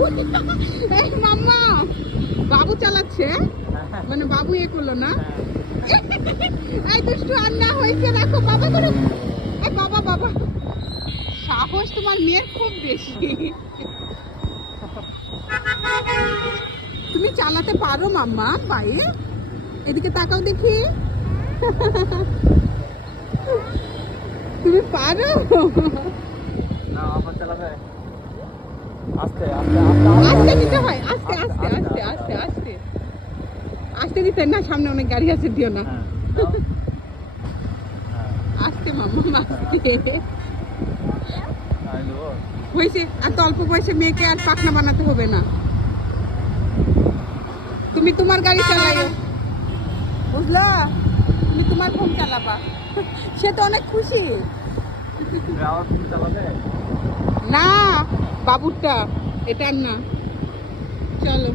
এই মাম্মা বাবু চালাচ্ছে, মানে বাবু এ করলো না। এই দুষ্টু আন্না হয়েছে, রাখো বাবা করো। এই বাবা বাবা, সাহস তোমার মেয়ের খুব বেশি। তুমি চালাতে পারো মাম্মা বাইক? এদিকে তাকাও দেখি। তুমি পারো? না আবার চালাবে। আস্তে আস্তে নিতে হয়, আস্তে আস্তে আস্তে আস্তে আস্তে আস্তে দিতে না, সামনে অনেক গাড়ি আছে, দিও না। আস্তে মাম্মা আস্তে। হয়েছে, আর তো অল্প বয়সে মেয়েকে আর পাখনা বানাতে হবে না। তুমি তোমার গাড়ি চালাইও, বুঝলা? তুমি তোমার ফোন চালাবা। সে তো অনেক খুশি। না বাবুরটা, এটার না। চলো।